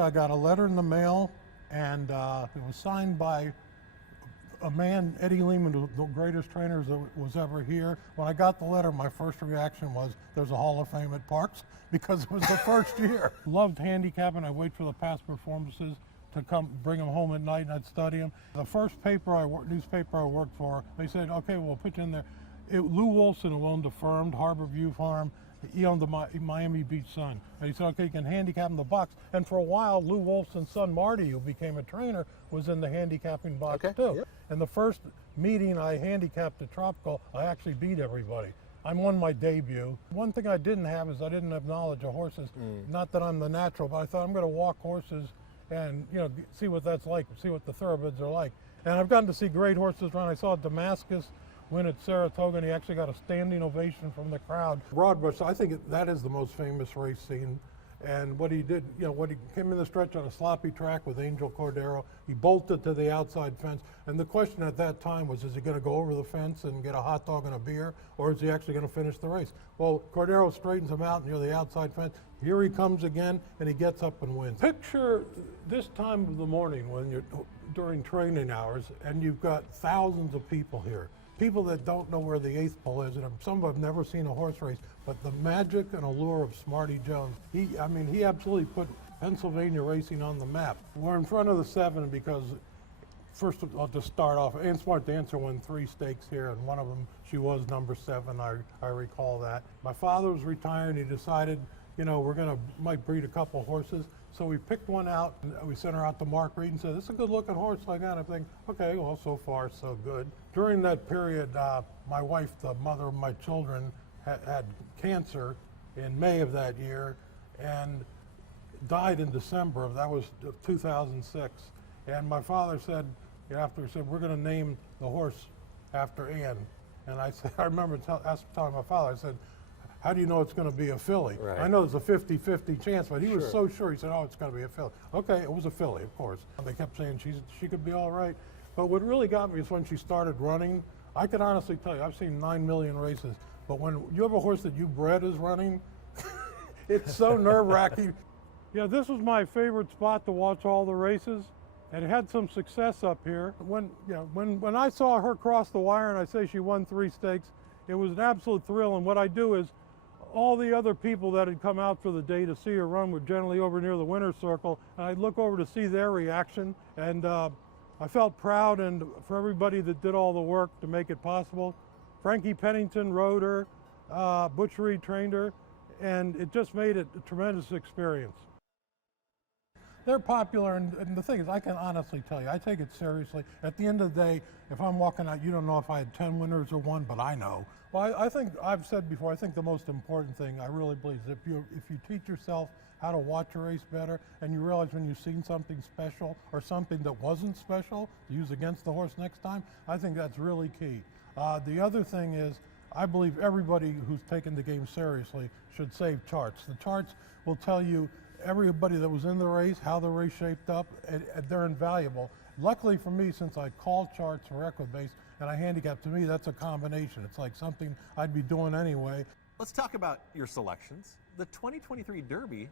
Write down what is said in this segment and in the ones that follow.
I got a letter in the mail, and it was signed by a man, Eddie Lehman, the greatest trainer that was ever here. When I got the letter, my first reaction was, there's a Hall of Fame at Parx, because it was the first year. Loved handicapping. I wait for the past performances to come, bring them home at night, and I'd study them. The first newspaper I worked for, they said, okay, we'll put you in there. Lou Wolfson, who owned the firm, Harbor View Farm, he owned the Miami Beach Sun. And he said, okay, you can handicap in the box. And for a while, Lou Wolfson's son, Marty, who became a trainer, was in the handicapping box too. Yep. And the first meeting I handicapped at Tropical, I actually beat everybody. I won my debut. One thing I didn't have is I didn't have knowledge of horses. Not that I'm the natural, but I thought I'm going to walk horses and see what that's like, see what the thoroughbreds are like. And I've gotten to see great horses run. I saw Damascus win at Saratoga, and he actually got a standing ovation from the crowd. Broadbush, I think that is the most famous race scene. And what he did, what he came in the stretch on a sloppy track with Angel Cordero, he bolted to the outside fence. And the question at that time was, is he going to go over the fence and get a hot dog and a beer, or is he actually going to finish the race? Well, Cordero straightens him out near the outside fence. Here he comes again, and he gets up and wins. Picture this time of the morning when you're during training hours, and you've got thousands of people here. People that don't know where the eighth pole is, and some have never seen a horse race, but the magic and allure of Smarty Jones, he absolutely put Pennsylvania racing on the map. We're in front of the 7 because, first I'll just start off, Ann Smart Dancer won 3 stakes here, and one of them, she was number 7, I recall that. My father was retiring, he decided, might breed a couple horses. So we picked one out, and we sent her out to Mark Reed and said, this is a good looking horse like that. I think, okay, well, so far so good. During that period, my wife, the mother of my children, had cancer in May of that year and died in December. That was 2006. And my father said, we're going to name the horse after Ann. And I said, I remember telling my father, I said, how do you know it's going to be a filly? Right. I know there's a 50-50 chance, but he was so sure. He said, oh, it's going to be a filly. Okay, it was a filly, of course. They kept saying she could be all right. But what really got me is when she started running. I can honestly tell you, I've seen 9 million races, but when you have a horse that you bred is running, it's so nerve-wracking. Yeah, this was my favorite spot to watch all the races, and it had some success up here. When I saw her cross the wire and I say she won 3 stakes, it was an absolute thrill. And what I do is, all the other people that had come out for the day to see her run were generally over near the winner's circle, and I'd look over to see their reaction, and I felt proud, and for everybody that did all the work to make it possible. Frankie Pennington rode her, Butch Reed trained her, and it just made it a tremendous experience. They're popular, and the thing is, I can honestly tell you, I take it seriously. At the end of the day, if I'm walking out, you don't know if I had 10 winners or 1, but I know. Well, I think, I've said before, I think the most important thing, I really believe, is if you teach yourself how to watch a race better, and you realize when you've seen something special or something that wasn't special to use against the horse next time, I think that's really key. The other thing is, I believe everybody who's taken the game seriously should save charts. The charts will tell you everybody that was in the race, how the race shaped up, and they're invaluable. Luckily for me, since I call charts for Equibase and I handicap, to me that's a combination. It's like something I'd be doing anyway. Let's talk about your selections. The 2023 Derby,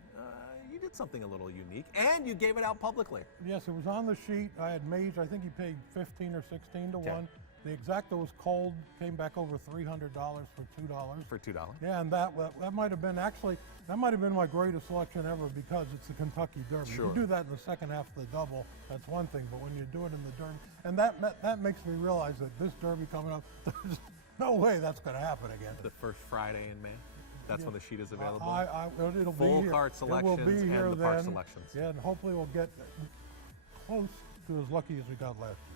you did something a little unique, and you gave it out publicly. Yes, it was on the sheet. I had Mage, I think he paid 15 or 16 to 1. The Exacta was cold, came back over $300 for $2. For $2. Yeah, and that might have been my greatest selection ever, because it's the Kentucky Derby. Sure. You do that in the second half of the double, that's one thing, but when you do it in the Derby, and that makes me realize that this Derby coming up, there's no way that's going to happen again. The first Friday in May? That's when the sheet is available? It'll Full be here. cart selections and the Parx selections. Yeah, and hopefully we'll get close to as lucky as we got last year.